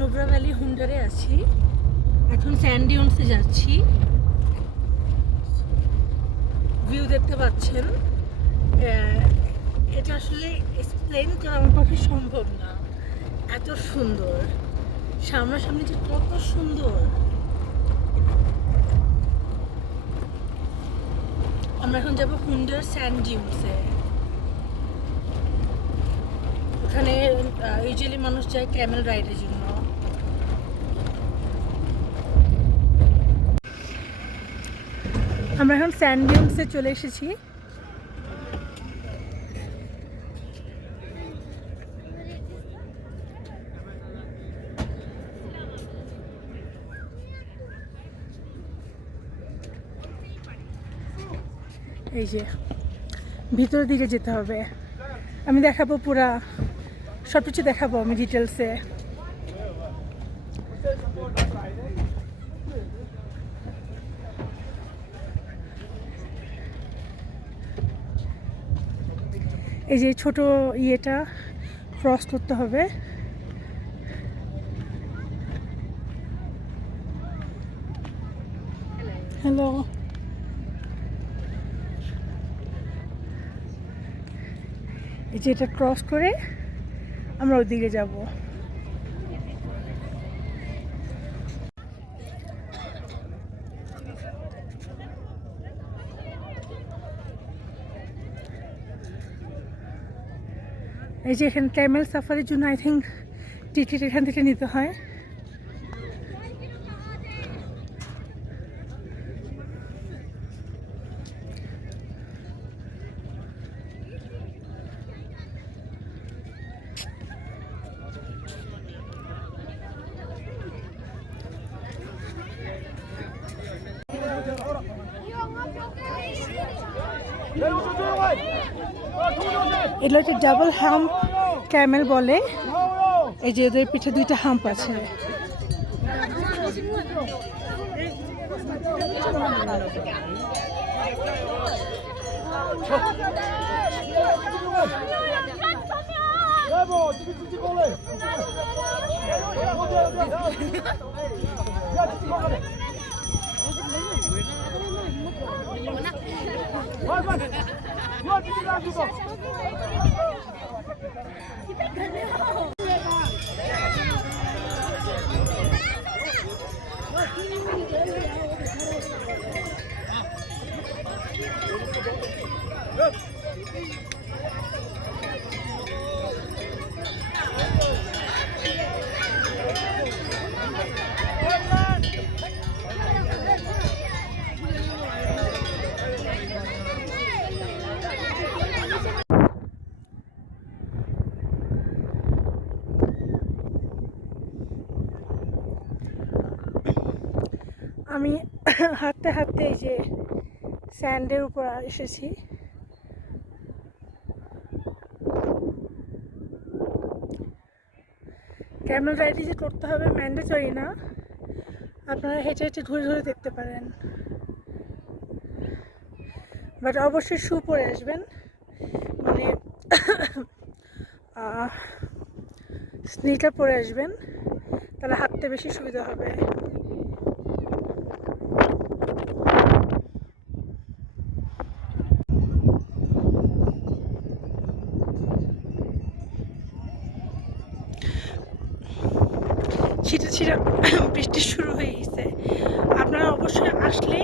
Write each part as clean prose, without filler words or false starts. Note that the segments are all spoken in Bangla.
নুব্রা ভ্যালি হুন্ডারে আছি, এখন স্যান্ড ডিউনসে যাচ্ছি। ভিউ দেখতে পাচ্ছেন, এটা আসলে এক্সপ্লেন করা আমার পক্ষে সম্ভব না, এত সুন্দর। সামনাসামনি যে কত সুন্দর। আমরা এখন যাবো হুন্ডার স্যান্ড ডিউনসে। ওখানে ইউজুয়ালি মানুষ যায় ক্যামেল রাইডের জন্য। আমরা এখন স্যান্ড ডিউনসে চলে এসেছি। এই যে ভিতরের দিকে যেতে হবে, আমি দেখাবো পুরা সব কিছু দেখাবো আমি ডিটেলসে। এই যে ছোট ইয়েটা ক্রস করতে হবে। হ্যালো, এই যে এটা ক্রস করে আমরা ওইদিকে যাব। এই যে এখানে ক্যামেল সাফারির জন্য আই থিঙ্ক টিকিট এখান থেকে নিতে হয়। এগুলো হচ্ছে ডাবল হাম্প ক্যামেল বলে। এই যে ওদের পিঠে দুইটা হাম্প আছে। আমি হাঁটতে হাঁটতে এই যে স্যান্ডের উপর এসেছি। ক্যামেল রাইড যে করতে হবে ম্যান্ডেটরি না, আপনারা হেঁটে হেঁটে ঘুরে ঘুরে দেখতে পারেন, বাট অবশ্যই শু পরে আসবেন, মানে স্নিকার পরে আসবেন, তাহলে হাঁটতে বেশি সুবিধা হবে। ছিটা ছিটা বৃষ্টি শুরু হয়ে গেছে। আপনারা অবশ্যই আসলে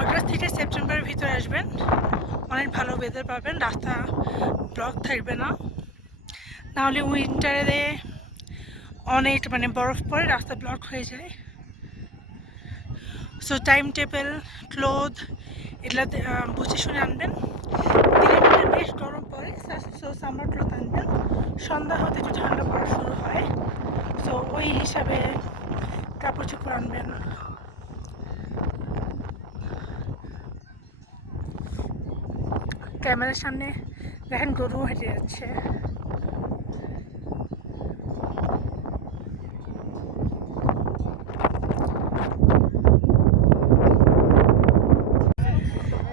অগাস্ট থেকে সেপ্টেম্বরের ভিতরে আসবেন, অনেক ভালো ওয়েদার পাবেন, রাস্তা ব্লক থাকবে না। নাহলে উইন্টারে অনেক মানে বরফ পড়ে রাস্তা ব্লক হয়ে যায়। সো টাইম টেবিল, ক্লোথ এগুলো বুঝে শুনে আনবেন। দিনে বেশ গরম পড়ে, সো সামার ক্লোথ আনবেন। সন্ধ্যা হতে একটু ঠান্ডা পড়া শুরু হয়, সো ওই হিসাবে কাপড় চোপড় আনবেন। ক্যামেরার সামনে দেখেন গরু হেঁটে যাচ্ছে।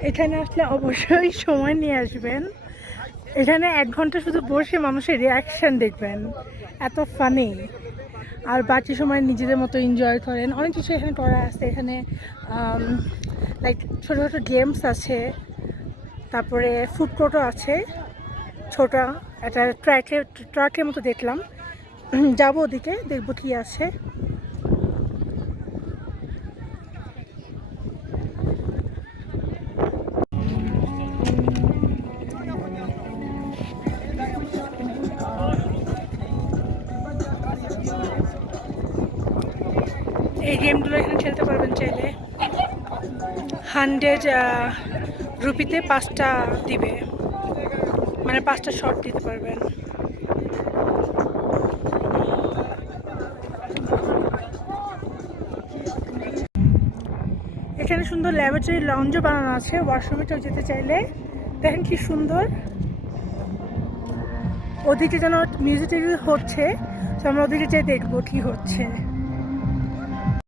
এখানে আসলে অবশ্যই সময় নিয়ে আসবেন। এখানে 1 ঘন্টা শুধু বসে মানুষের রিয়াকশান দেখবেন, এত ফানি। আর বাকি সময় নিজেদের মতো এনজয় করেন। অনেক কিছু এখানে করা আছে, এখানে লাইক ছোটো ছোটো গেমস আছে, তারপরে ফুড কোর্টও আছে ছোটো একটা ট্রাকের মতো দেখলাম। যাবো ওদিকে, দেখবো কি আছে। এই গেমগুলো এখানে খেলতে পারবেন চাইলে। 100 রুপিতে 5টা দিবে, মানে 5টা শট দিতে পারবেন। এখানে সুন্দর ল্যাবরেটরি লঞ্চও বানানো আছে, ওয়াশরুমেটাও যেতে চাইলে। দেখেন কি সুন্দর। ওদিকে যেন মিউজিক হচ্ছে, তো আমরা ওদিকে যেয়ে দেখবো কি হচ্ছে।